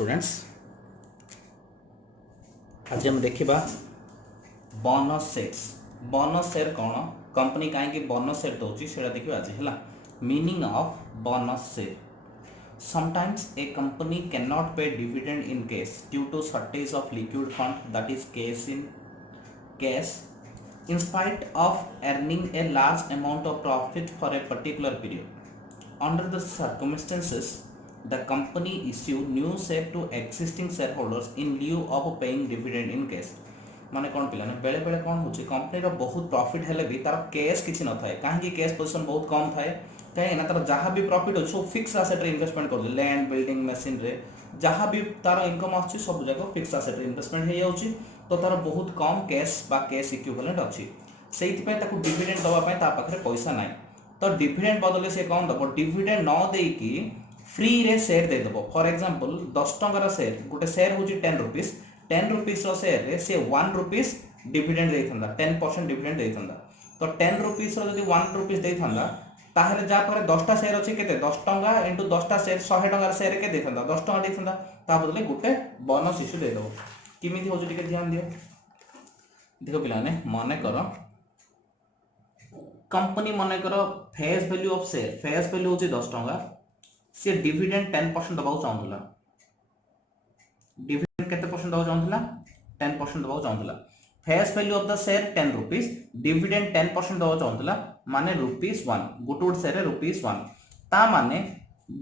Students आज हम देखा बोनस सेट्स बोनस शेयर कौन कंपनी कहीं बोनस शेयर दौर से देखिए आज है meaning of bonus share sometimes a company can not pay dividend in cash due to shortage of liquid fund that is cash in spite of earning a large amount of profit for a particular period. Under the circumstances, the company issue new share to existing shareholders in lieu of paying dividend in cash. माने कौन पिला बेले बेले कौन होची company रो बहुत profit हेले भी तार कैश किछि न थाए काहे कैश पोजीशन बहुत कम थाए काहे ना तार जहां भी प्रॉफिट हो सब फिक्स एसेट रे इन्वेस्टमेंट कर दे लैंड बिल्डिंग मशीन रे जहां भी तार इनकम आछि सब जगह फिक्स एसेट रे इन्वेस्टमेंट हे जाउची तो तार बहुत कम कैश बा कैश इक्विवेलेंट अछि सेइति पे ताकू डिविडेंड दवा पे ता पाखरे पैसा नाही तो डिविडेंड बदले से कौन दबो डिविडेंड न देई की फ्री रे शेयर दे दबो फॉर एग्जांपल 10 टंका रा शेयर गोटे शेयर होची 10 रुपीस 10 रुपीस रो शेयर रे से 1 रुपीस डिविडेंड देइथंदा 10% डिविडेंड देइथंदा तो 10 रुपीस रो जदी 1 रुपीस देइथंदा ताहले जा पारे 10 टा शेयर अछि केते 10 टंका इनटू 10 टा शेयर 100 टंका रा शेयर के देइथंदा 10 टंका देइथंदा ता बदले गोटे बोनस इश्यू दे दबो किमिति होची टिके ध्यान दियो देखो पिलाने माने करो कंपनी माने करो face value of share face value होची 10 टंका से डिविडेंड 10% दबाउ चाहुला डिविडेंड केते परसेंट दबाउ चाहुला 10% दबाउ चाहुला face value of the share 10 rupees dividend 10% दबाउ चाहुला माने रुपीस 1 गुटुड शेयर रे रुपीस 1 ता माने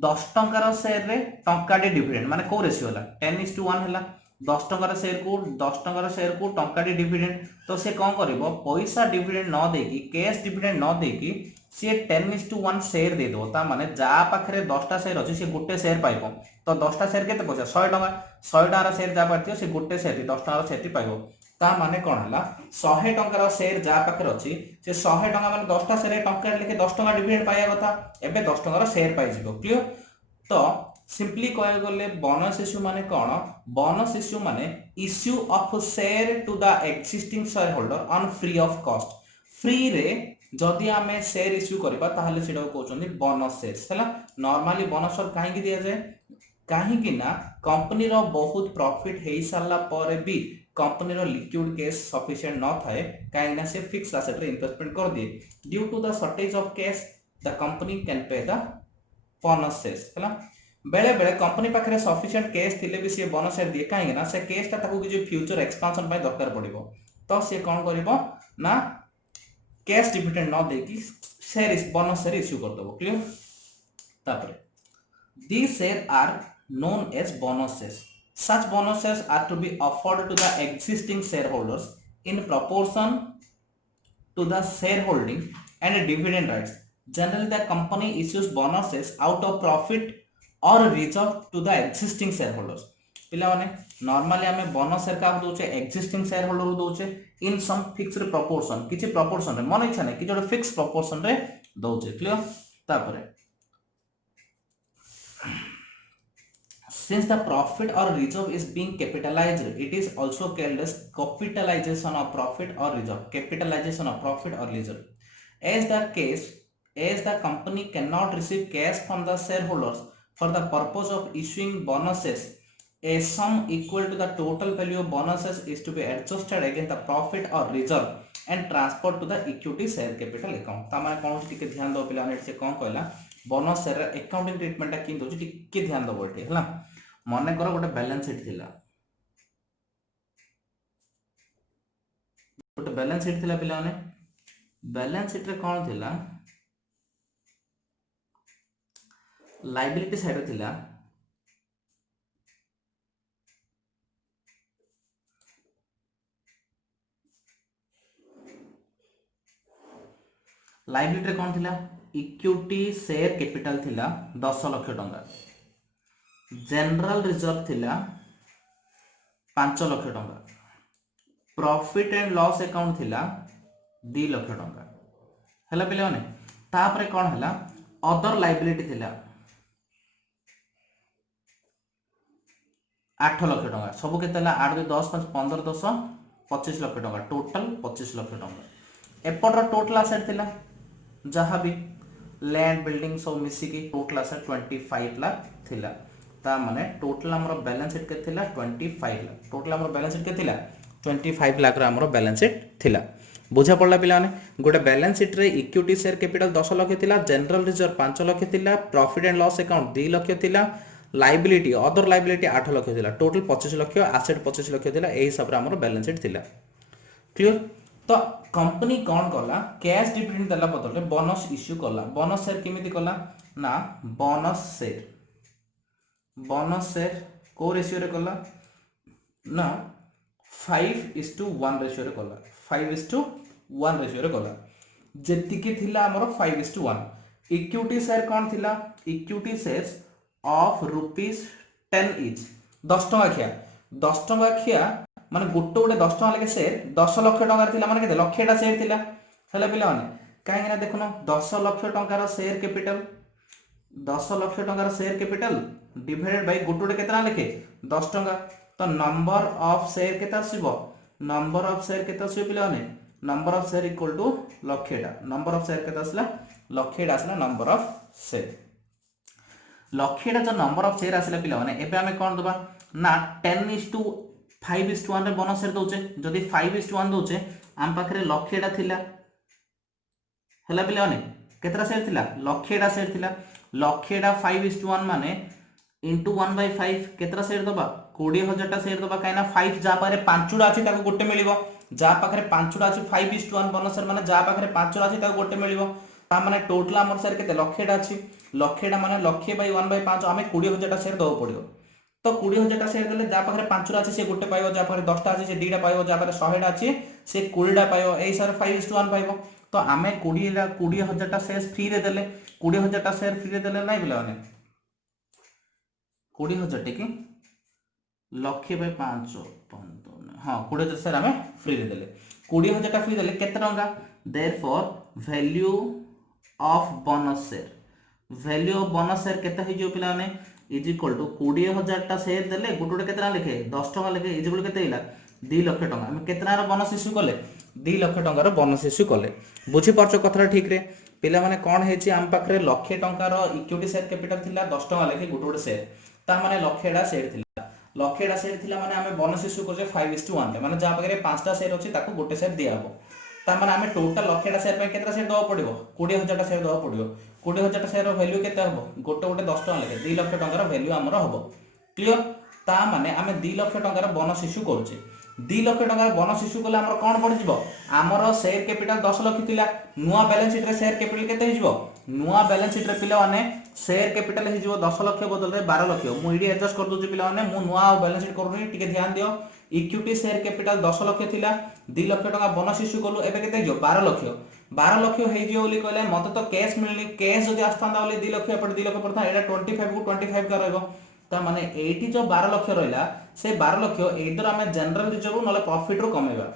10 टंका रो शेयर रे टंका डे डिविडेंड माने को रेशियो होला 10:1 होला 10 टंका रो शेयर को टंका डे डिविडेंड तो से कौन करिवो पैसा डिविडेंड न देकी कैश डिविडेंड न देकी से 10:1 शेयर दे दो ता माने जा पाखरे 10 टा शेयर अछि से गुटे शेयर पाइबो तो 10 टा शेयर केते पैसा 100 टंका रा शेयर जा पाथियो से गुटे शेयर 10 टंका रा शेयर पाइबो ता माने कोन हला 100 टंका रा शेयर जा पाखरे अछि से 100 टंका माने 10 टा शेयर टंका लेके 10 टंका डिविडेंड पाइया कथा एबे 10 टंका रा शेयर पाइ जिवो क्लियर तो सिंपली कहल गले बोनस इश्यू माने कोन बोनस इश्यू माने issue of share to the existing share holder on free of cost free रे जदि आमे शेयर इश्यू करबा ताहले सेडा कहउछन्ती बोनस शेयर्स हला नॉर्मली बोनस और काहे कि दिया जाय काहे कि ना कंपनी रो बहुत प्रॉफिट हेई साला पर भी कंपनी रो लिक्विड कैश सफिशिएंट न थाए काहे ना से फिक्स एसेट रे इन्वेस्टमेंट कर दिए due to the shortage of cash the company can pay the bonus shares हला बेले बेले कंपनी पाखरे सफिशिएंट कैश थिले भी से बोनस शेयर दिए काहे ना से कैश ता ताकू कि फ्यूचर एक्सपेंशन पय दरकार पड़िबो तो से कोन करिवो ना कैश डिविडेंड न देकी शेयर इस बोनस शेयर इश्यू कर दबो क्लियर तापरे these share are known as bonus shares such bonus shares are to be offered to the existing shareholders in proportion to the shareholding and dividend rights generally the company issues bonus shares out of profit or reserve to the existing shareholders पिला माने normally हमें bonus share का दोचे existing share holder को दोचे इन सम fixed proportion किछि proportion रे मन इच्छा नै कि जोडे फिक्स प्रोपोर्शन रे दोचे क्लियर तापरे since the profit or reserve is being capitalized it is also called as capitalization of profit or reserve capitalization of profit or reserve as the case as the company cannot receive cash from the shareholders for the purpose of issuing bonuses a sum equal to the total value of bonuses is to be adjusted against the profit or reserve and transferred to the equity share capital account ता माने कोन टिके ध्यान दो पिला ने से कोन कहला bonus share accounting treatment ता किन दोची टिके ध्यान दो एठी हला माने करो गोटे बैलेंस शीट थिला गोटे बैलेंस शीट थिला पिला ने बैलेंस शीट रे कोन थिला लायबिलिटी साइड थिला लायबिलिटी कौन थिला इक्विटी शेयर कैपिटल थिला 10 लाख टंका जनरल रिजर्व थिला 5 लाख टंका प्रॉफिट एंड लॉस अकाउंट थिला 2 लाख टंका हला पिले माने तापरे कौन हला अदर लायबिलिटी थिला 8 लाख टंका सब केते हला 8 10 5 15 10 25 लाख टंका टोटल 25 लाख टंका एपटर टोटल एसेट थिला जहाँ भी लैंड बिल्डिंग सब मिसी की टोटल एसेट 25 लाख थिला ता माने टोटल हमर बैलेंस शीट के थिला 25 लाख टोटल हमर बैलेंस शीट के थिला 25 लाख रो हमर बैलेंस शीट थिला बुझा पड़ला पिला माने गोटे बैलेंस शीट रे इक्विटी शेयर कैपिटल 10 लाख थिला जनरल रिजर्व 5 लाख थिला profit and loss account 2 lakh थिला लायबिलिटी अदर लायबिलिटी 8 लाख थिला टोटल 25 लाख एसेट 25 लाख थिला एही हिसाब रे हमर बैलेंस शीट थिला क्लियर तो कंपनी कौन कला कैश डिविडेंड देला बदले बोनस इश्यू कला बोनस शेयर केमिति कला ना बोनस शेयर को रेशियो रे कला ना 5:1 रेशियो रे कला 5:1 रेशियो रे कला जेतिके थिला हमर 5:1 इक्विटी शेयर कौन थिला इक्विटी शेयर्स ऑफ ₹10 इच 10 टका खिया 10 टका खिया माने गोटे गोटे 10 टका लेके शेयर 10 लाख टका थिला माने केते लक्षटा शेयर थिला हला पिला माने काहे ना देखनो 10 लाख टका शेयर कैपिटल 10 लाख टका शेयर कैपिटल डिवाइडेड बाय गोटे गोटे केतना लेखे 10 टका तो नंबर ऑफ शेयर केता आसीबो नंबर ऑफ शेयर केता आसीबो पिला माने number of share equal to लक्षटा नंबर ऑफ शेयर केता आसला लक्षटा आसला नंबर ऑफ शेयर लक्षटा जो नंबर ऑफ शेयर आसला पिला माने एबे हमें कोन दबा ना 10:5:1 रे बोनस शेयर दोचे जदी 5:1 दोचे आम पाखरे लक्षटा थिला हला पिला माने केतरा शेयर थिला लक्षटा शेयर थिला लक्षटा 5:1 माने इंटू 1/5 केतरा शेयर दबा 20,000 टा शेयर दबा काइना 5 जा पारे 5टा अछि ताको गोटे मिलिबो जा पाखरे 5टा अछि 5:1 बोनस शेयर माने जा पाखरे 5टा अछि ताको गोटे मिलिबो ता माने टोटल हमर शेयर केते लक्षटा अछि लक्षटा माने लक्ष्य बाय 1/5 हमें 20,000 टा शेयर दो पड़ियो तो 20,000 टा शेयर देले जा पाखरे 5टा अछि से गोटे पाइबो जा पाखरे 10टा अछि से 2टा पाइबो जा पाखरे 100 टा अछि से 20टा पाइबो एई सर 5:1 पाइबो तो हमें 20,000 टा शेयर फ्री रे देले 20,000 टा शेयर फ्री रे देले नै बिला माने 20,000 टिकी लक्ष्य बाय 5 हाँ 20,000 शेयर हमें फ्री रे देले 20,000 टा फ्री देले केते टंका therefore value of bonus share केते हो जो पिला माने इज इक्वल टू 20,000 टा शेयर देले गोटे गोटे केतना लिखे 10 टका लिखे इज इक्वल केते हिला 2 लाख टका हम केतना रो बोनस इश्यू कले 2 लाख टका रो बोनस इश्यू कले बुझी परछ कथरा ठीक रे पिला माने कोन हेची हम पाखरे लाख टका रो इक्विटी शेयर कैपिटल थिला 10 टका लिखे गोटे गोटे शेयर ता माने लक्षटा शेयर थिला लक्षटा शेयर थिला माने हमें बोनस इश्यू करजे 5:1 रे माने जा पाखरे 5टा शेयर अछि ताको गोटे शेयर दिया हबो ता माने हमें टोटल लक्षटा शेयर पे केतना शेयर दो पड़िबो 20,000 टा शेयर दो पड़िबो 20,000 टा शेयर रो वैल्यू केते हबो गोटे गोटे 10 टका लेके 2 लाख टका रो वैल्यू हमर हबो क्लियर ता माने हमें 2 लाख टका रो बोनस इश्यू करजे 2 लाख टका रो बोनस इश्यू कले हमर कोन पड़ जिवो हमर शेयर कैपिटल 10 लाख थिला नुवा बैलेंस शीट रे शेयर कैपिटल केते हो जिवो नुवा बैलेंस शीट रे पिला माने शेयर कैपिटल हो जिवो 10 लाख बदल रे 12 लाख मु इडी एडजस्ट कर दोची पिला माने मु नुवा बैलेंस शीट करूनी टिके ध्यान दियो इक्विटी शेयर कैपिटल 10 लाख थिला 2 लाख टका बोनस इश्यू कलु एबे केते जो 12 लाख हे जियो बोली कहले मते तो कैश मिलनी कैश जदी आस्तांदा बोली 2 लाख एपट 2 लाख पड़ता एटा 25 को 25 का रहबो ता माने एटी जो 12 लाख रहला से 12 लाख एदर हमें जनरल रिजर्व नले प्रॉफिट रो कमेबा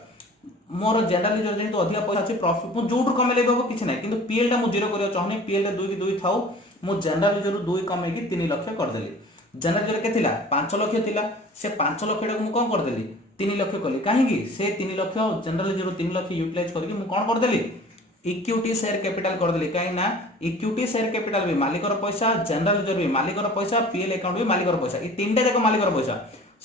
मोर जनरल रिजर्व जेहेतु अधिक पैसा अछि प्रॉफिट मु जोटू कमे लेबो किछ नै किंतु पीएल टा मु जीरो करियो चाहनी पीएल रे 2 की 2 थाउ मु जनरल रिजर्व 2 कमे की 3 लाख कर देली जनरल रिजर्व के थिला 5 लाख थिला से 5 लाख टा मु कोन कर देली 3 लाख कली काहे की से 3 lakh general reserve 3 lakh utilise करके मु कोन कर देली इक्विटी शेयर कैपिटल कर देली काहे ना इक्विटी शेयर कैपिटल भी मालिक रो पैसा जनरल रिजर्व भी मालिक रो पैसा पीएल अकाउंट भी मालिक रो पैसा ई तीनटा जक मालिक रो पैसा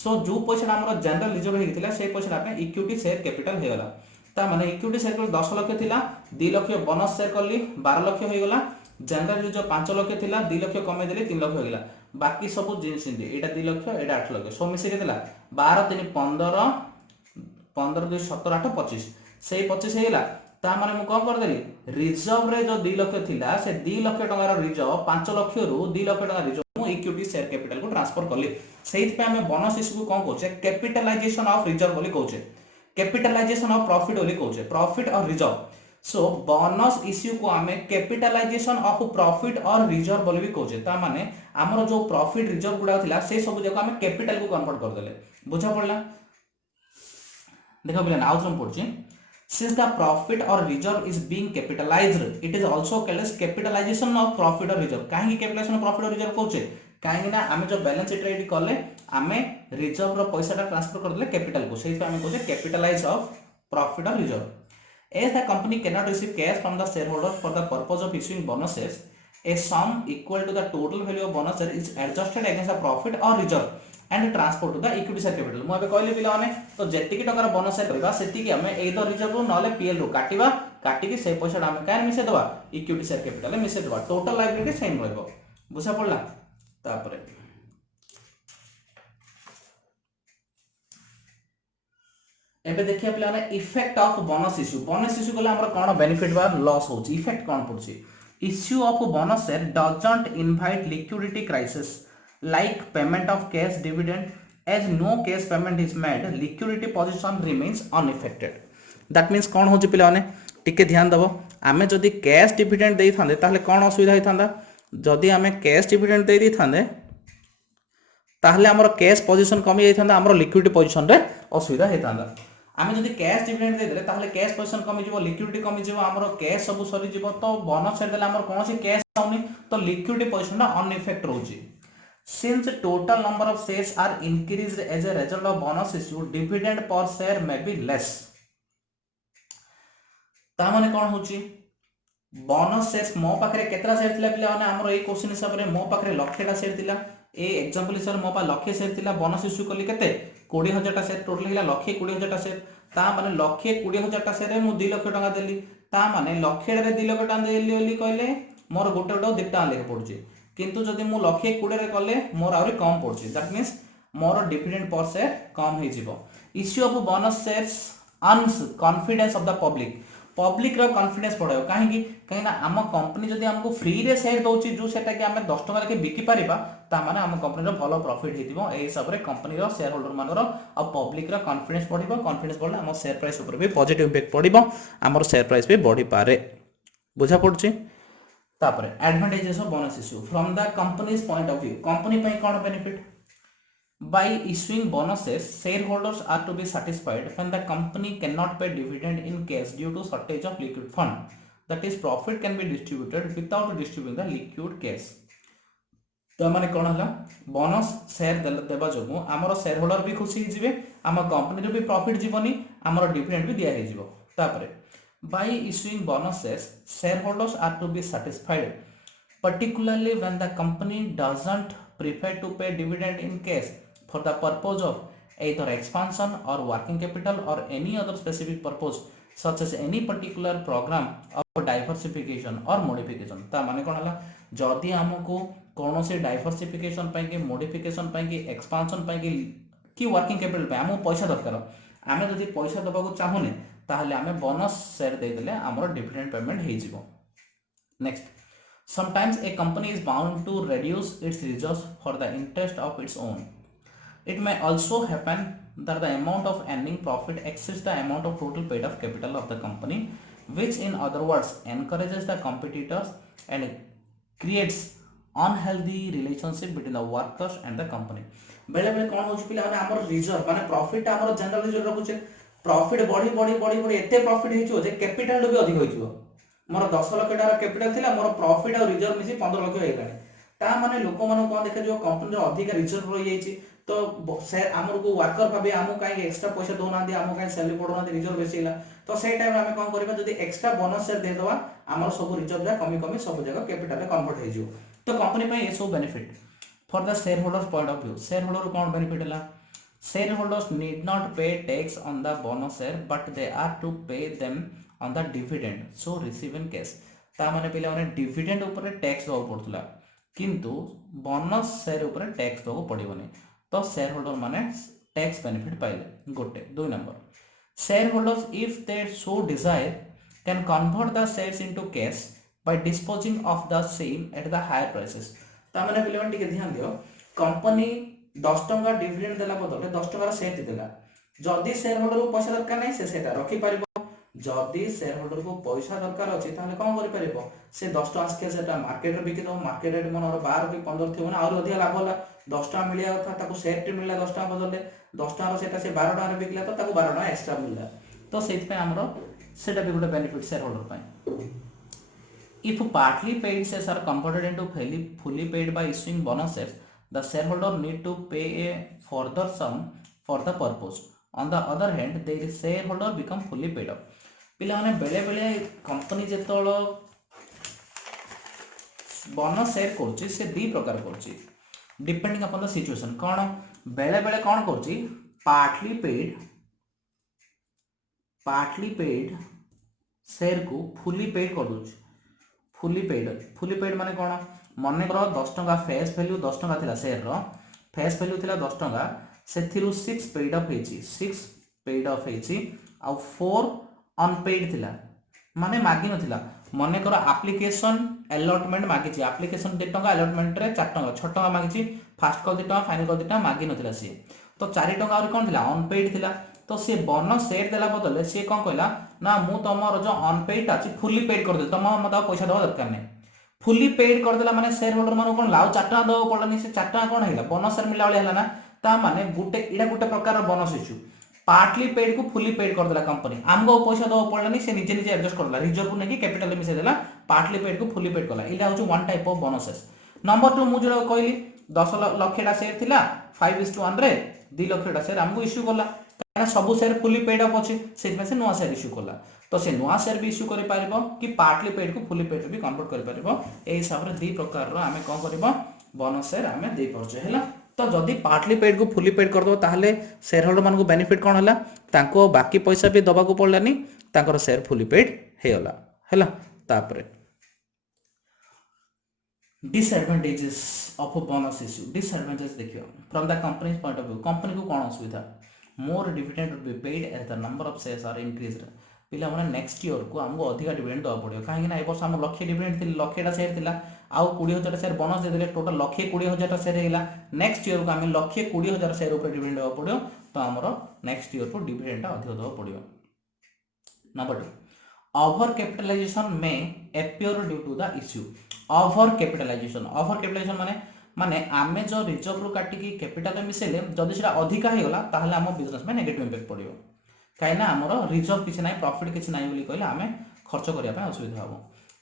सो जो पैसा हमर जनरल रिजर्व हेतिला से पैसा आपने इक्विटी शेयर कैपिटल हे गला ता माने इक्विटी शेयर कैपिटल 10 लाख थिला 2 लाख बोनस शेयर करली 12 लाख हो गला जनरल रिजर्व 5 लाख थिला 2 लाख कमे देली 3 लाख हो गला बाकी सब जिनिस इंदी एटा 2 लाख एटा 8 लाख सो मिसे केतला 12 3 15 15 2 17 8 25 सेही 25 हेला ता माने मु कोन कर देली रिजर्व रे जो 2 लाख थिला से 2 लाख टका रो रिजर्व 5 लाख रु 2 लाख टका रिजर्व मु इक्विटी शेयर कैपिटल को ट्रांसफर करली सेही पे हमें बोनस इश्यू को कोन कहूचे कैपिटलाइजेशन ऑफ रिजर्व बोली कहूचे कैपिटलाइजेशन ऑफ प्रॉफिट बोली कहूचे प्रॉफिट और रिजर्व सो बोनस इश्यू को हमें कैपिटलाइजेशन ऑफ प्रॉफिट और रिजर्व बोली भी कहूचे ता माने हमरो जो प्रॉफिट रिजर्व गुडा थिला से सब जको हमें कैपिटल को कन्वर्ट कर देले बुझा पड़ला देखो बिला नाउ हम पढ़छि since the profit or reserve is being capitalized it is also called as capitalization of profit or reserve काहे capitalization of profit or reserve कहूचे काहे ना हमें जो बैलेंस शीट रेडी करले हमें रिजर्व रो पैसा ट्रांसफर कर देले कैपिटल को सेही पे हमें कहूचे कैपिटलाइज ऑफ प्रॉफिट और reserve as the company cannot receive cash from the shareholders for the purpose of issuing bonuses A sum equal to the total value of bonus share is adjusted against the profit or reserve and transfer to the equity share capital. ମୁଁ ଏବେ କହିଲି ପିଲାମାନେ ତ ଯେତିକି ଟଙ୍କାର bonus set ରହିବା ସେତିକି ଆମେ ଏଇଦର ରିଜର୍ଭ ରୁ ନହେଲେ PL ରୁ କାଟିବା କାଟିକି ସେଇ ପଇସାଟା ଆମେ କାହିଁ ମିଶେଇ ଦେବା ଇକ୍ୱିଟି ସେୟାର କ୍ୟାପିଟାଲ ମିଶେଇ ଦେବା ଟୋଟାଲ ଲାୟବିଲିଟି ସେମ୍ ରହିବ ବୁଝା ପଡିଲା ତାପରେ ଏବେ ଦେଖିବା ପିଲାମାନେ ଇଫେକ୍ଟ ଅଫ ବୋନସ୍ ଇସ୍ୟୁ କଲେ ଆମର କ'ଣ ବେନିଫିଟ୍ ବା ଲସ୍ ହେଉଛି ଇଫେକ୍ଟ କ'ଣ ପଡୁଛି issue of bonus share doesn't invite liquidity crisis like payment of cash dividend as no cash payment is made liquidity position remains unaffected that means कौन होची पिला माने टिके ध्यान दबो आमे जदी कैश डिविडेंड देई थांदे ताहले कोन असुविधा होई थांदा जदी आमे कैश डिविडेंड देई दी थांदे ताहले हमर कैश पोजीशन कमी जाई थांदा हमर लिक्विडिटी पोजीशन रे असुविधा होई थांदा आमे जदी कैश डिविडेंड दे देले ताहले कैश पोजीशन कमी जिवो लिक्विडिटी कमी जिवो हमर कैश सब सरी जिवो तो बोनस छेड़ देले हमर कोनसी कैश आउनी तो लिक्विडिटी पोजीशन अनइफेक्ट रहउची since total number of shares are increased as a result of bonus issue dividend per share may be less ता माने कोन होची बोनस शेयर्स मो पाखरे केतरा शेयर थिला पिला माने हमर ए क्वेश्चन हिसाब रे मो पाखरे लक्षटा शेयर थिला ए एग्जांपल हिसाब मो पा लक्ष्य शेयर थिला बोनस इश्यू कली केते 20000 टा शेयर टोटल हिला लक्ष्य 20000 टा शेयर ता माने लक्ष्य 20000 टा शेयर रे मु 2 लाख टका देली ता माने लक्ष्य रे 2 लाख टका देली ओली कहले मोर गोटे गोटे 2 टका लेके पड़ुची किंतु जदि मु लक्ष्य 20 रे कले मोर आउरी कम पड़ुची that means more dividend per share कम हे जिवो issue of bonus shares earns confidence of the public रो कॉन्फिडेंस पड़ायो काहेकि कहिना आम कंपनी जदि हमको फ्री रे शेयर दोची जो सेटा कि हमें 10 टका लेके बिकी परिबा ता माने हम कंपनी रो भलो प्रॉफिट हेतिबो ए हिसाब रे कंपनी रो शेयर होल्डर मानरो आ पब्लिक रो कॉन्फिडेंस बढ़िबो कॉन्फिडेंस बढ़ले हम शेयर प्राइस ऊपर भी पॉजिटिव इंपैक्ट पड़िबो हमर शेयर प्राइस भी बढ़ी पारे बुझा पड़छि तापरे advantages of bonus issue from the companies point of view company पई कोन benefit by issuing bonuses shareholders are to be satisfied when the company cannot pay dividend in cash due to shortage of liquid fund that is profit can be distributed without distributing the liquid cash तो माने कोन हला bonus share देबा जोगु हमर share holder भी खुशी हिजिबे हम company रो भी profit जीवनी हमर डिविडेंड भी दिया हिजिबो तापरे by issuing bonuses shareholders are to be satisfied particularly when the company doesn't prefer to pay dividend in cash for the purpose of either expansion or working capital or any other specific purpose such as any particular program of diversification or modification ता माने कोन हला जदी हमको कोनोसे diversification पई के modification पई के expansion पई कि वर्किंग कैपिटल पे हमो पैसा दरकार आमे जदी पैसा दबा को चाहुने ताहले आमे बोनस शेयर दे देले हमर डिविडेंड पेमेंट हे जिवो next sometimes a company is bound to reduce its reserves for the interest of its own it may also happen that the amount of earning profit exceeds the amount of total paid up capital of the company which in other words encourages the competitors and creates unhealthy relationship between the workers and the company बेले बेले कोन होछ पिला हमर reserve माने profit हमर general reserve रखुचे profit बड़ी एते profit हेचो J capital भी अधिक होइछो मोर 10 लाख टाका कैपिटल थिला मोर प्रॉफिट और रिजर्व मिसी 15 लाख हेलानी ता माने लोक माने कोन देखा जो कंपनी रो अधिक रिजर्व रहि जाईची तो शेयर हमर को वर्कर भाबे हमो काई एक्स्ट्रा पैसा दोना दे हमो काई सैलरी पडोना दे रिजर्व बेसिला तो सेई टाइम हमें कोन करबा जदी एक्स्ट्रा बोनस शेयर दे दवा हमर सब रिजर्व जा कमी कमी सब जगह कैपिटल रे कन्वर्ट हे जिवो तो कंपनी पई ए सब benefit for the share holders point of view share holder कोन बेनिफिट हला shareholders need not pay tax on the bonus share but they are to pay them on the dividend so receive in cash ता माने पिला माने dividend ऊपर tax दो पड़तला किंतु bonus share ऊपर टैक्स दो पड़िबोनी तो शेयर होल्डर माने टैक्स बेनिफिट पाइले गोटे 2 number shareholders if they so desire can convert the shares into cash by disposing of the same at the higher prices ता माने पिला माने टिके ध्यान दियो कंपनी 10 टका डिविडेंड देला बदले 10 टका शेयर देला जदी शेयर होल्डर को पैसा दरकार नै से सेटा रखि पारिबो जदी शेयर होल्डर को पैसा दरकार अछि ताले कोन करि परिबो से 10 टका आस्के सेटा मार्केट रे बिकि दो मार्केट रेट मन 12 कि 15 थिबो ना और अधिक लाभ होला 10 टका मिलिया था ताको शेयर टे मिलला 10 टका बदले 10 टका रो सेटा से 12 टका रे बिकला तो ताको 12 टका एक्स्ट्रा मिलला तो सेति पे हमरो सेटा भी गोटे बेनिफिट शेयर होल्डर पय if partly paid shares are converted into fully paid by issuing bonus shares the shareholder need to pay a further sum for the purpose on the other hand the shareholder become fully paid up पिला माने बेले बेले company जेतोल bonus share करुच्ची से दी प्रकार करुच्ची depending upon the situation कौन बेले बेले कौन करुच्ची पार्टली पेड शेयर को फुली पेड कर दूची फुली पेड माने कौन मन कर 10 टंका फेस वैल्यू 10 टंका थिला शेयर रो फेस वैल्यू थिला 10 टंका सेथिरु 6 पेड ऑफ हेची 6 पेड ऑफ हेची आ 4 अनपेड थिला माने मागी नथिला मन कर एप्लिकेशन अलॉटमेंट मागी एप्लिकेशन 2 टंका अलॉटमेंट रे 4 टंका 6 टंका मागी फास्ट कॉल 2 टंका फाइनल कॉल 2 टंका मागी नथिला सी तो 4 टंका और कौन थिला अनपेड थिला तो सी बोनस सेट देला बदले सी कौन कहला ना मु तमर जो अनपेड अछि फुली पेड कर दे तम मत पैसा दवा दरकार नहीं फुली पेड कर देला माने शेयर होल्डर माने कोन लाउ 4 टका दवा पड़लानी से 4 टका कोन हैला बोनस शेयर मिला वाली हैला ना ता माने गुटे इडा गुटे प्रकार बोनस इशू पार्टली पेड को फुली पेड कर देला कंपनी हमको पैसा दवा पड़लानी से निजे निजे एडजस्ट करला रिजर्व को नेकी कैपिटल मिसे देला पार्टली पेड को फुली पेड करला इला होची one type of bonuses number 2 मु जो कहली 10 लाख शेयर थिला 5:1 रे 2 लाख शेयर हमको इश्यू करला काना सब शेयर फुली पेड अप अछि से से नुआ शेयर इश्यू करला तो से नुआ शेयर भी इश्यू करि पारिबो कि पार्टली पेड को फुली पेड भी कन्वर्ट करि पारिबो ए हिसाब रे दी प्रकार रो हमें कोन करबो बोनस शेयर हमें दे परछे हैला तो जदि पार्टली पेड को फुली पेड कर दो ताहले शेयर होल्डर मान को बेनिफिट कोन हैला तांको बाकी पैसा भी दबा को पड़लानी तांकर शेयर फुली पेड हेला हैला तापरे disadvantages of bonus issue disadvantage देखियो from the companies point of view company को कोन असुविधा more dividend would be paid as the number of shares are increased पिला माने नेक्स्ट ईयर को हमको अधिक डिविडेंड दवा पड़ियो काहे कि ना ए वर्ष हम लक्ष्य डिविडेंड थिल लक्ष्यटा शेयर थिला आउ 20000 शेयर बोनस दे देले टोटल लक्ष्य 20000 शेयर हेला नेक्स्ट ईयर को हम लक्ष्य 20000 शेयर ऊपर डिविडेंड दवा पड़ियो तो हमरो नेक्स्ट ईयर को डिविडेंड अधिक दवा पड़ियो नंबर 2 ओवर कैपिटलाइजेशन में appear due to the issue overcapitalisation माने आमे जो रिजर्व रू काटी की कैपिटल मिसेले जदि सेटा अधिका हे गला ताहले हम बिजनेस में नेगेटिव इंपैक्ट पड़ियो काइना हमरो रिजर्व किछ नाही प्रॉफिट किछ नाही बोली कहले हमें खर्च करिया पे असुविधा हो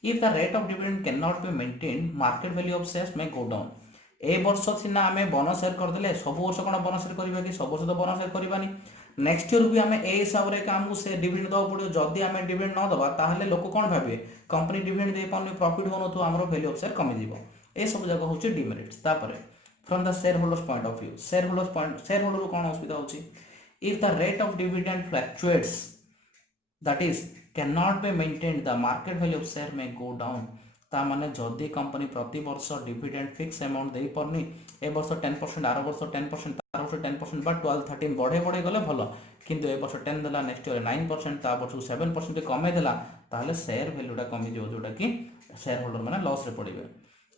if the rate of dividend can not be maintained market value of shares में गो डाउन ए वर्ष सिना हमें बोनस शेयर कर देले सब वर्ष कोन बोनस शेयर करबा कि सब वर्ष तो बोनस शेयर करबानी नेक्स्ट ईयर भी हमें ए हिसाब रे काम को से डिविडेंड दवा पड़ियो जदी हमें डिविडेंड न दबा ताहले लोक कोन भाबे कंपनी डिविडेंड दे पानी प्रॉफिट होनो तो हमरो वैल्यू ऑफ शेयर कमी जीवो ए सब जगह होची डिमेरिट्स तापरे from the share holders point of view share holder कोन असुविधा होची if the rate of dividend fluctuates that is cannot be maintained the market value of share may go down ता माने जदी कंपनी प्रति वर्ष डिविडेंड फिक्स अमाउंट देई परनी ए वर्ष 10% आरो वर्ष 10% तार वर्ष 10% बा 12 13 बढ़े बढ़े गले भलो किंतु ए वर्ष 10 देला नेक्स्ट ईयर 9% ता वर्ष 7% कमे देला ताले शेयर वैल्यूटा कमी जो जोटा कि शेयर होल्डर माने लॉस रे पड़िबे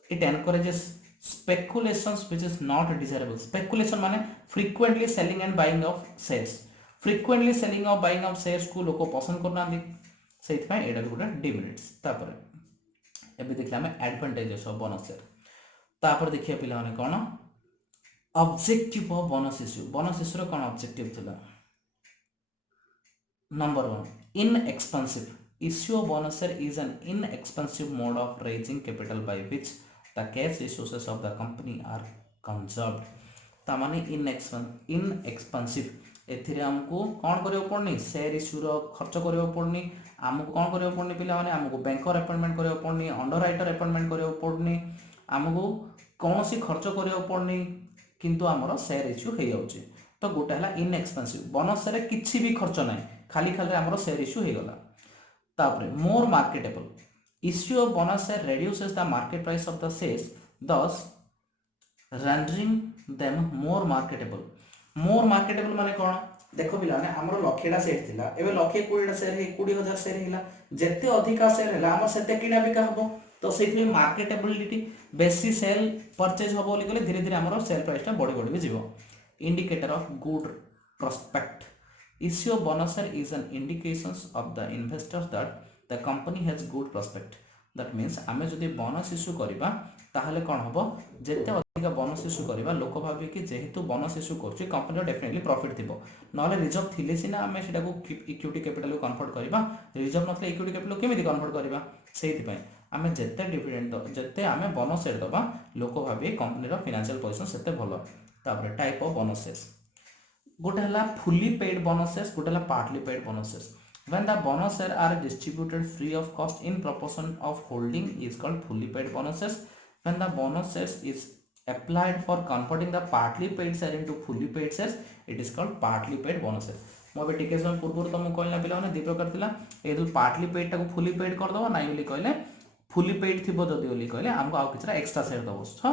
it encourages speculations which is not desirable speculation माने frequently selling and buying of shares frequently selling और buying of shares को लोग पसंद करना दी सेट में एडा गुडा डिमेरिट्स तापर एबे देखला हम एडवांटेजेस ऑफ बोनस शेयर तापर देखिया पिला माने कोन ऑब्जेक्टिव ऑफ बोनस इश्यू रो कोन ऑब्जेक्टिव थिला number 1 inexpensive issue of bonus share is an inexpensive mode of raising capital by which the cash resources of the company are conserved तामाने inexpensive एथिरे हमको कोन करियो पड़नी शेयर इश्यू रो खर्च करियो पड़नी हमको कोन करियो पड़नी पिला माने हमको बैंकर अपॉइंटमेंट करियो पड़नी अंडरराइटर अपॉइंटमेंट करियो पड़नी हमको कोनोसी खर्च करियो पड़नी किंतु हमरो शेयर इश्यू हे जाउची तो गोटा हला इनएक्सपेंसिव बोनस शेयर किछि भी खर्च नै खाली खाली हमरो शेयर इश्यू हे गला तापरे मोर marketable issue of bonus share reduces the market price of the shares thus rendering them more marketable माने कोन देखो बिला ने हमरो लक्षेटा शेयर थिला एबे लक्षे 20 शेयर हे 20000 शेयर हेला जत्ते अधिका शेयर हेला हम सेते किना बिका हबो तो सेथि मार्केटेबिलिटी बेसी सेल परचेज हबो बोली गले धीरे धीरे हमरो सेल प्राइसटा बढ़ी बढ़ी भी जीवो indicator of good prospect issue of bonus share is an indications of the investors that the company has good prospect that means आमे जदि बोनस इश्यू करबा ताहले कोन हबो जेते अधिक बोनस इश्यू करबा लोक भाबे कि जेहेतु बोनस इश्यू करछि कंपनी डेफिनेटली प्रॉफिट थिबो नले रिजर्व थिले सिना आमे सेटा को इक्विटी कैपिटल को कन्वर्ट करबा रिजर्व नथले इक्विटी कैपिटल केमिति कन्वर्ट करबा सेहि पय आमे जेते डिविडेंड जेते आमे बोनस सेट दबा लोक भाबे कंपनी रो फाइनेंशियल पोजीशन सेते भलो तापर टाइप ऑफ बोनसेस गोटे हला फुली पेड बोनसेस गोटे हला partly paid bonuses when the bonus share are distributed free of cost in proportion of holding is called fully paid bonuses when the bonus shares is applied for converting the partly paid share into fully paid shares, it is called partly paid bonus share. ମୁଁ ଏବେ ଟିକେ ସମୟ ପୂର୍ବରୁ ତୁମକୁ କହିଲା ପିଲାମାନେ ଦୁଇ ପ୍ରକାର ଥିଲା, ଏଇଠୁ ପାର୍ଟଲି ପେଡ୍ଟାକୁ ଫୁଲି ପେଡ୍ କରିଦେବ, ନାଇଁ ବୋଲି କହିଲେ ଫୁଲି ପେଡ୍ ଥିବ ଯଦି ବୋଲି କହିଲେ ଆମକୁ ଆଉ କିଛିଟା ଏକ୍ସଟ୍ରା ସେୟାର ଦେବ। ସୋ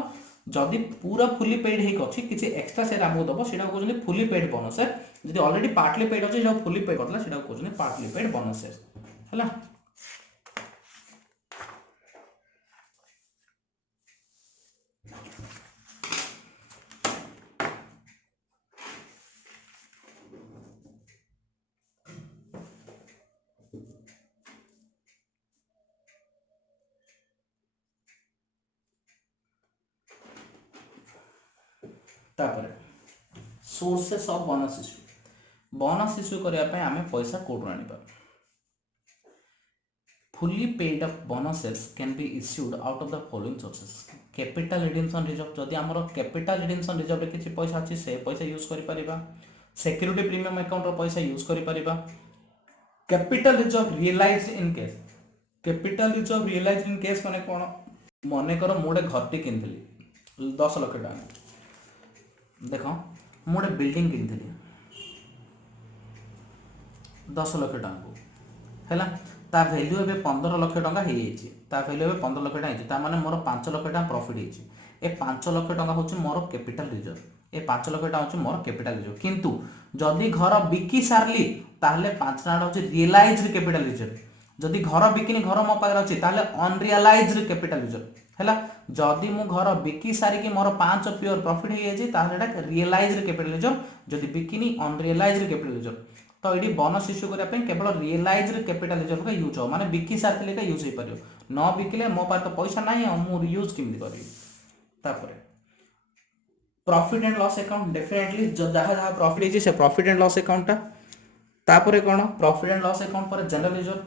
ଯଦି ପୁରା ଫୁଲି ପେଡ୍ ହେଇକି ଅଛି କିଛି ଏକ୍ସଟ୍ରା ସେୟାର ଆମକୁ ଦେବ, ସେଇଟା କହୁଛନ୍ତି ଫୁଲି ପେଡ୍ ବୋନସ୍ ସେୟାର। ଯଦି ଅଲରେଡି ପାର୍ଟଲି ପେଡ୍ ଅଛି ସେଇଟା ଫୁଲି ପେଡ୍ କରିଦେଲା ସେଇଟା କହୁଛନ୍ତି ପାର୍ଟଲି ପେଡ୍ ବୋନସ୍ ସେୟାର ହେଲା। तापर sources of bonus issue, bonus issue करने पे आमे पैसा कोड आनिबा। Fully paid up bonuses can be issued out of the following sources. Capital redemption reserve, जदि हमर कैपिटल रिडेम्पशन रिजर्व रे किछि पैसा अछि से पैसा यूज करि परिबा। सिक्योरिटी प्रीमियम अकाउंट रो पैसा यूज करि परिबा। Capital reserve realised in case, capital reserve realised in case माने कोन, मने करो मोडे घरटी किनथली 10 लाख टका, देख मोटे बिल्डिंग किनी 10 लाख टका है, ता वैल्यू एवं 15 लाख टका हो, वैल्यू एवं 15 लाख टका माने मोर 5 लाख टका प्रॉफिट होती। 5 लाख टका हूँ मोर कैपिटल रिजर्व, ये 5 लाख टका हूँ मोर कैपिटल रिजर्व। किंतु जदि घर बिकी सारली ताहले 5 लाख हूँ रियलाइज्ड कैपिटल रिजर्व। जदि घर बिकिनी, घर मो पाखे अच्छी अनरियलाइज्ड कैपिटल रिजर्व है। जदि मु घर बिकी सारिकी मोर 5 प्योर प्रॉफिट हो जाए रियलाइज्ड कैपिटल रिजर्व, जदि बिकिनी अनरियलाइज्ड कैपिटल रिजर्व। तो ये बोनस इश्यू करने केवल रियलाइज्ड कैपिटल रिजर्व का यूज हो, माने बिकी सारी का यूज हो पार, न बिकिले मो पास तो पैसा ना मुझे यूज केमती करी। Profit and loss account, definitely जहाँ जहाँ प्रॉफिट है प्रॉफिट एंड लॉस अकाउंट तापर कौन प्रॉफिट एंड लॉस अकाउंट पर general reserve,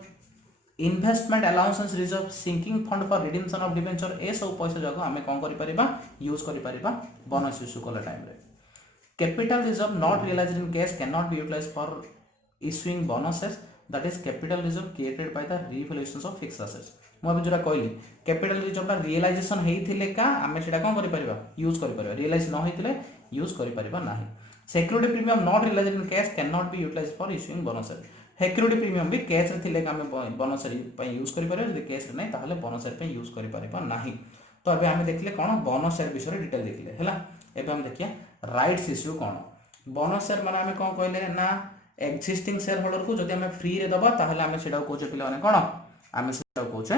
investment allowances reserve, sinking fund for redemption of debenture, ए सब पैसा जाक आम कौन कर यूज कर बोनस इश्यू कला टाइम रे। Capital reserve not realised in cash can not be utilised for issuing bonuses, that is capital reserve created by the revaluation of fixed assets. मु अभी जोरा कहली कैपिटल रिजर्व रियलाइजेशन होइथिले का आमे सेटा कोन करि परिबा यूज करि परिबा, रियलाइज न होइथिले यूज करि परिबा नाही। Security premium not realised in cash can not be utilised for issuing bonuses. Security premium भी कैश रे थिले का आमे बोनस पे यूज करि परिबा, यदि कैश रे नै ताहले बोनस पे यूज करि परिबा नाही। तो अबे आमे देखले कोन बोनस शेयर विषय डिटेल देखले हला। एबे हम देखिया राइट्स इश्यू कोन। बोनस शेयर माने आमे कोन कहले ना एक्जिस्टिंग शेयर होल्डर को जदि आमे फ्री रे दबा ताहले आमे सेटा कहूचे पिला माने कोन, आमे सेटा कहूचे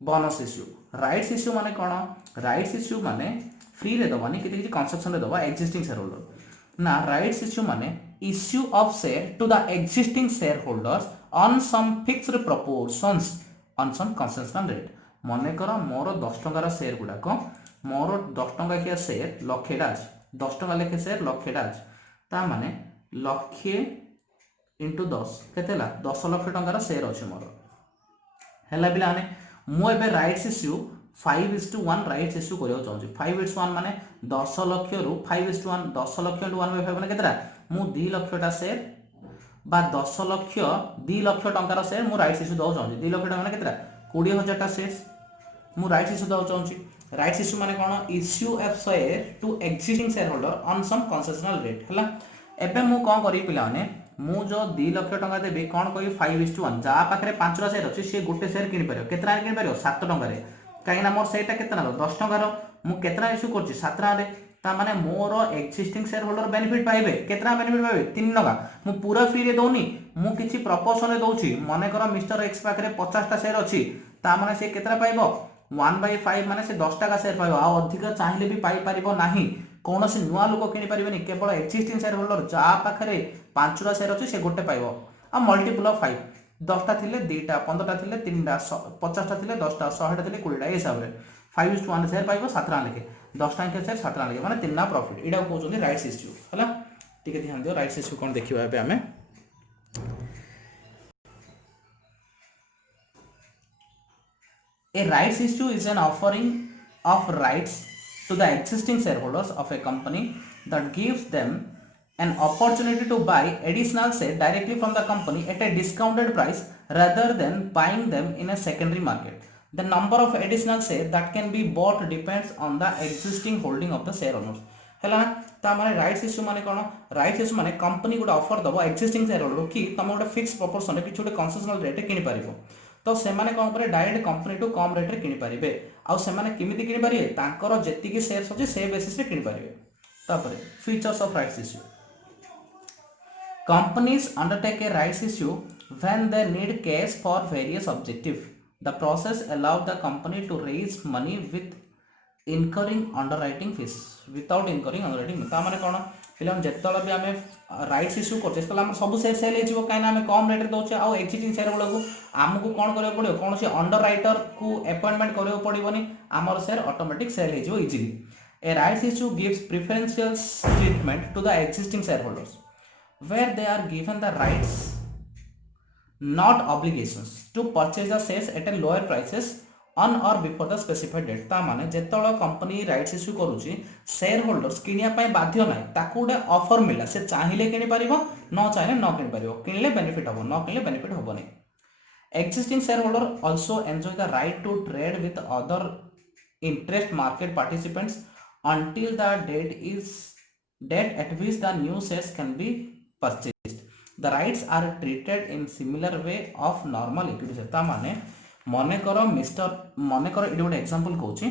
बोनस इश्यू। राइट्स इश्यू माने कोन, राइट्स इश्यू माने फ्री रे दबानी किछि किछि कंसेप्शन रे दबा एक्जिस्टिंग शेयर होल्डर ना। राइट्स इश्यू माने issue of share to the existing shareholders on some fixed proportions on some concessional rate. मने करो मोर 10 टंकार शेयर गुडा को, मोर 10 टंका किया शेयर लक्षेटा अछि, 10 टंका लेखे शेयर लक्षेटा अछि, ता माने लक्षे इंटू 10 केतेला 10 लाख टंकार शेयर अछि मोर हैला पिला माने। मु एबे राइट्स इश्यू 5:1 राइट्स इश्यू करियो चाहूची। 5:1 माने 10 लाख रु 5:1, 10 लाख इंटू 1/5 माने केतेला, मु 2 लाखटा शेयर बा 10 लाख 2 लाख टंकार शेयर मु राइट्स इश्यू दउ चाहूची। 2 लाख टंका माने केतेला 20,000 टा शेयर मु राइट्स इश्यू दउ चाहूची। राइट्स इश्यू माने कोन, issue of share to existing share holder on some concessional rate हैला। एबे मु कोन करी पिला माने, मु जो 2 लाख टंका देबी कोन कहि 5:1, जा पाखरे 5टा शेयर अछि से गोटे शेयर किनि परियो, केतना रे किनि परियो 7 टंका रे, काई ना मोर सेटा केतना रो 10 टंका रो, मु केतना इश्यू करछि 7 टंका रे, ता माने मोर एक्जिस्टिंग शेयर होल्डर बेनिफिट पाइबे, केतना बेनिफिट पाइबे 3 टंका। मु पूरा फ्री रे दोनी, मु किछि प्रपोर्शन रे दोछि। माने करो मिस्टर एक्स पाखरे 50 टा शेयर अछि, ता माने से केतना पाइबो 1/5 माने से 10 टका शेयर पाइबो, आ अधिक चाहिले भी पाइ परिबो नाही। कौन से नुआ लोक किनि पारिबेनी, केवल एक्जिस्टिंग शेयर होल्डर जा पाखरे 5टा शेयर अछि से गोटे पाइबो। आ मल्टीपल ऑफ 5, 10टा थिले 2टा, 15टा थिले 3टा, 50टा थिले 10टा, 100टा थिले 20टा, ए हिसाब रे 5:1 शेयर पाइबो 7 टका लेखे, 10 टका शेयर 7 टका लेखे, माने 3 ना प्रॉफिट। एडा कहउछोनी राइट्स इश्यू हला। ठीक ध्यान दियो, राइट्स इश्यू कोन देखिबा एबे हमें। A rights issue is an offering of rights to the existing shareholders of a company that gives them an opportunity to buy additional share directly from the company at a discounted price rather than buying them in a secondary market. The number of additional shares that can be bought depends on the existing holding of the share owners. है ता माने rights issue माने कौन rights issue माने company गोटे offer दबो existing share holder कि तुम गोटे फिक्स प्रोपोर्शन कि गोटे कंसेशनल रेट किनि पारिबो तो से माने कौन करे डायरेक्ट कंपनी टू कम रेट रे किनि पारिबे आ से माने किमिति किनि पारिबे तांकर जेतिकी शेयर्स अछि से बेसिस रे किनि पारिबे तापरे features of rights issue companies undertake a rights issue when they need cash for various objectives. The process allows the company to raise money with incurring underwriting fees without incurring underwriting fees. तामाने कौन फिलहाल जेतला भी हमें rights issue करछे तला हम सब share cell हेजिवो काइना हमें कम rate रे दोचे आ एक्जिस्टिंग शेयर गुला को हमकु कोन करय पड़ियो कोन से अंडरराइटर को अपॉइंटमेंट करय पड़िबोनी हमर शेयर ऑटोमेटिक सेल हेजिवो easily. A rights issue gives preferential treatment to the existing shareholders where they are given the rights not obligations to purchase the shares at a lower prices on or before the specified date. ता माने जेतळ company rights issue करूची share holders किनिया पय बाध्य नाही ताकू गोटे offer मिला से चाहिले किनि परिबो न चाहिले न किनि परिबो किनले बेनिफिट हबो न किनले बेनिफिट हबो नै. Existing shareholder also enjoy the right to trade with other interest market participants until the date at which the new shares can be purchased. The rights are treated in similar way of normal equity share. ता माने मने करो ये गोटे example कहूची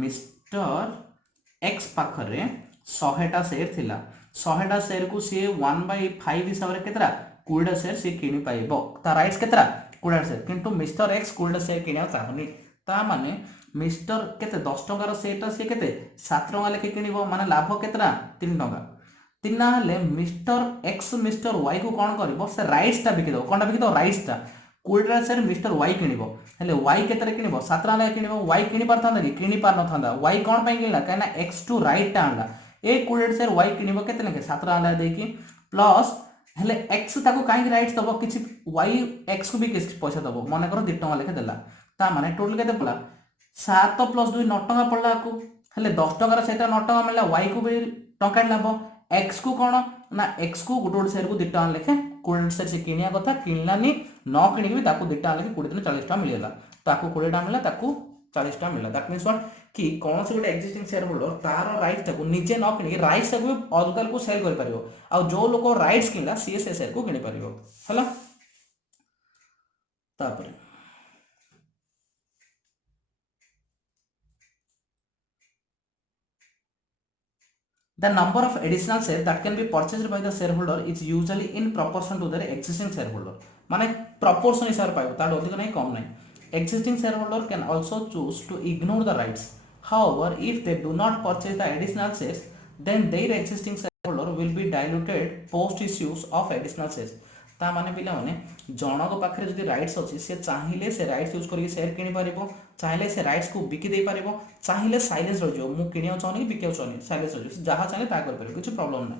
mister x पाखरे 100टा share थिला 100टा share को सी 1/5 हिसाब रे केतरा 20टा शेयर सी किनि पाइबो ता राइट्स केतरा 20टा शेयर किंतु मिस्टर एक्स 20टा शेयर किनिया चाहनी ता माने मिस्टर केते 10 टंकार शेयरटा सी केते 7 टंका लेके किनिबो माने लाभ केतरा 3 टंका तीन हेले मिस्टर एक्स मिस्टर वाई को कौन कर से राइट्स टा बिकी दो कौन बिकी दो राइट्स टा 20टा शेयर मिस्टर वाई किनिबो हेले वाई केतरे किनिबो 7 टका ले किनिबो वाई किनि पारथांदा कि किनि पार नथांदा वाई कौन पई किनला काना एक्स टू राइट टा आनला ए 20टा शेयर वाई किनिबो केते लेके 7 टका ले देकी प्लस हेले एक्स ताको काई राइट्स दबो किछि वाई एक्स को भी किछि पैसा दबो माने करो 2 टका लेके देला ता माने टोटल केते पला 7 + 2 9 टका पड़ला को हेले 10 टका सेटा 9 टका मिलला वाई को भी टका लाभ एक्स को कौन ना एक्स को गोटे शेयर को 2 टका लेखे 20 शेयर से किनिया कथा किनलानी न किनिक भी ताको 2 टका लेखे 20 दिन 40 टका मिलला ताको 20 टका मिलला ताको 40 टका मिलला दैट मींस व्हाट कि कौन से गोटे एक्जिस्टिंग शेयर होल्डर तार राइट्स ताको निजे न किनिक राइट्स ताको अलगा को सेल कर परिबो आ जो लोक राइट्स किनला सी से शेयर को किनि परिबो हला तापर The number of additional shares that can be purchased by the shareholder is usually in proportion to their existing shareholder. माने proportion हिसाब पाइबो तार अधिक नहीं कम नहीं. Existing shareholder can also choose to ignore the rights. However, if they do not purchase the additional shares, then their existing shareholder will be diluted post issues of additional shares. ता माने पिला माने जनक पाखरे जदि राइट्स अछि से चाहिले से राइट्स यूज करके शेयर किनि पारिबो चाहिले से राइट्स को बिकी दे पारिबो चाहिले साइलेंस रह जो मु किनियो चाहनी बिकियो चाहनी साइलेंस रह जो जहा चाहे ता कर पारिबो कुछ प्रॉब्लम नै.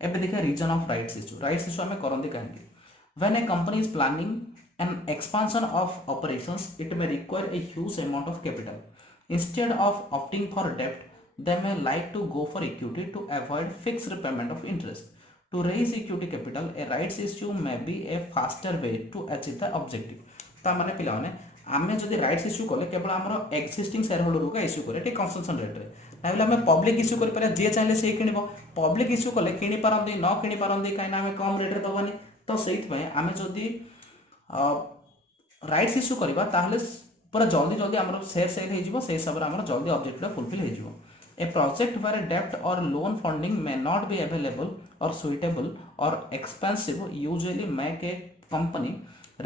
एबे देखा रीजन ऑफ राइट्स इश्यू हमें करंदी काहे when a company is planning an expansion of operations it may require a huge amount of capital instead of opting for डेब्ट they may like to go for equity to avoid fixed payment of interest. To raise equity capital, a rights issue may be a faster way to achieve the objective. ता माने पिला माने आमे जदि rights issue करले केवल हमर existing share holder को इश्यू करे टे कंसेशन रेट रे ताबले हमें पब्लिक इश्यू कर पारे जे चाहिले से किनिबो पब्लिक इश्यू करले किनि पारंदी न किनि पारंदी काइना हमें कम रेट रे दबानी तो सेहित पय आमे जदि राइट्स इश्यू करबा ताहले पूरा जल्दी जल्दी हमर शेयर सेल हे जिवो से हिसाब रे हमर जल्दी ऑब्जेक्टिव फुलफिल हे जिवो. A project where debt or loan funding may not be available or suitable or expensive usually make a company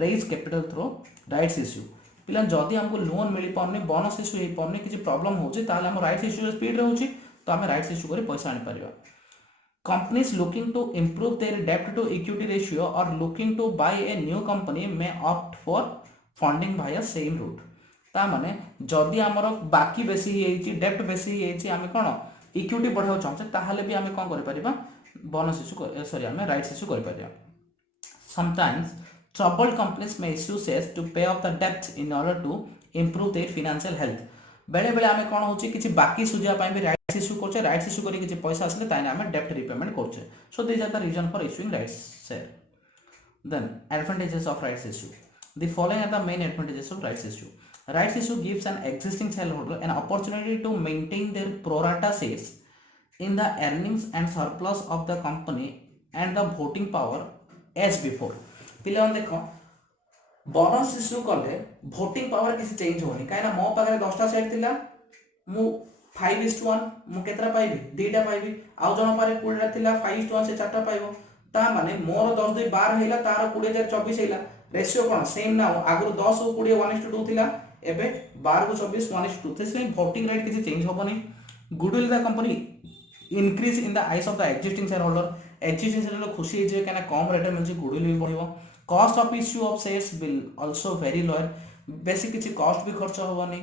raise capital through rights issue. पिला जदि हमको लोन मिल पाउने बोनस इश्यू हे पाउने किछि प्रॉब्लम होछि ताले हम राइट्स इश्यू स्पीड रहउछि तो हम राइट्स इश्यू करी पैसा आनि परिबा. Companies looking to improve their debt to equity ratio or looking to buy a new company may opt for funding via same route. ता माने जदि हमर बाकी बेसी हेछि डेब्ट बेसी हेछि आमे कोन इक्विटी बढ़ाउ चाहछे ताहाले भी आमे कोन करि परिबा बोनस इश्यू सॉरी आमे राइट्स इश्यू करि परिबा. Sometimes troubled companies may issue shares to pay off the debt in order to improve their financial health. बेले बेले आमे कोन होछि किछि बाकी सुजिया पय भी राइट्स इश्यू करछे राइट्स इश्यू करी किछि पैसा आसले ताने आमे डेब्ट रिपेमेंट करछे. So this are the reason for issuing rights share. Then advantages of rights issue. The following are the main advantages of rights issue. Rights issue gives an existing shareholder an opportunity to maintain their pro rata shares in the earnings and surplus of the company and the voting power as before. पिलाने देखो bonus issue कले voting power किसी change होनी कहीं मो पाखे 10टा share थिला मु 5:1 मु केतरा पाइबी 2टा पाइबी आउ जण पारे 20टा थिला 5:1 से 4टा पाइबो ता माने मोर 10 2 12 हेला तार 20,024 हेला रेशियो कोन सेम ना आगु 10 को 20 1:2 थिला एबे 12 को 24 1:2 त्यसले वोटिंग राइट किसी चेंज होबनी goodwill the company increase in the eyes of the existing share holder existing share holder खुशी जे कना कम रेट मिलची गुडविल भी बढ़िबो cost of issue of shares will also very lower basic किसी कॉस्ट भी खर्च होबनी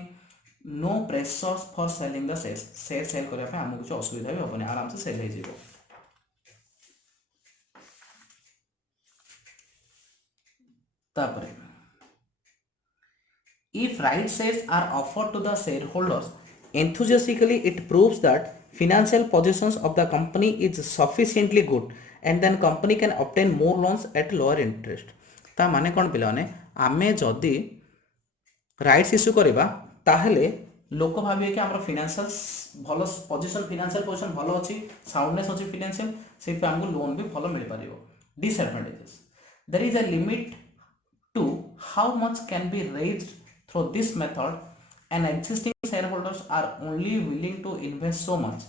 no pressure for selling the shares share sale करबा पे हमहु कुछ असुविधा भी होबनी आराम से सेल हो जिवो तापरे if right shares are offered to the shareholders enthusiastically it proves that financial positions of the company is sufficiently good and then company can obtain more loans at lower interest ता माने कोन पिलाने आमे जदी rights issue करबा ताहले लोक भाबे कि हमर फाइनेंशियल भलो फाइनेंशियल पोजीशन भलो अछि साउंडनेस अछि फाइनेंशियल से पे हमको लोन भी भलो मिल पारिबो disadvantages there is a limit to how much can be raised through this method and existing shareholders are only willing to invest so much.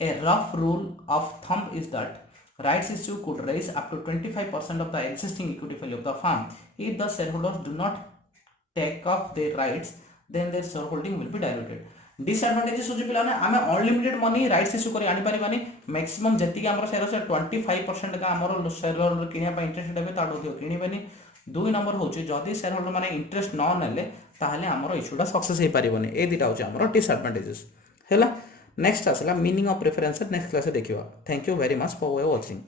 A rough rule of thumb is that rights issue could raise up to 25% of the existing equity value of the firm. If the shareholders do not take up their rights, then their shareholding will be diluted. Disadvantages होची पिलाने आमे unlimited money rights issue करी आनी पारिबानी maximum जति के हमर share से 25% का हमर शेयर होल्डर किनिया पा इंटरेस्ट देबे ताडो दियो किनिबेनी 2 नंबर होची जदी शेयर होल्डर माने इंटरेस्ट न नेले ताहले हमर इश्यूटा सक्सेस हे पारिबोनी ए दिटा होची हमर डिसएडवांटेजेस हैला नेक्स्ट आसला meaning of preference next class देखिबा thank you very much for watching.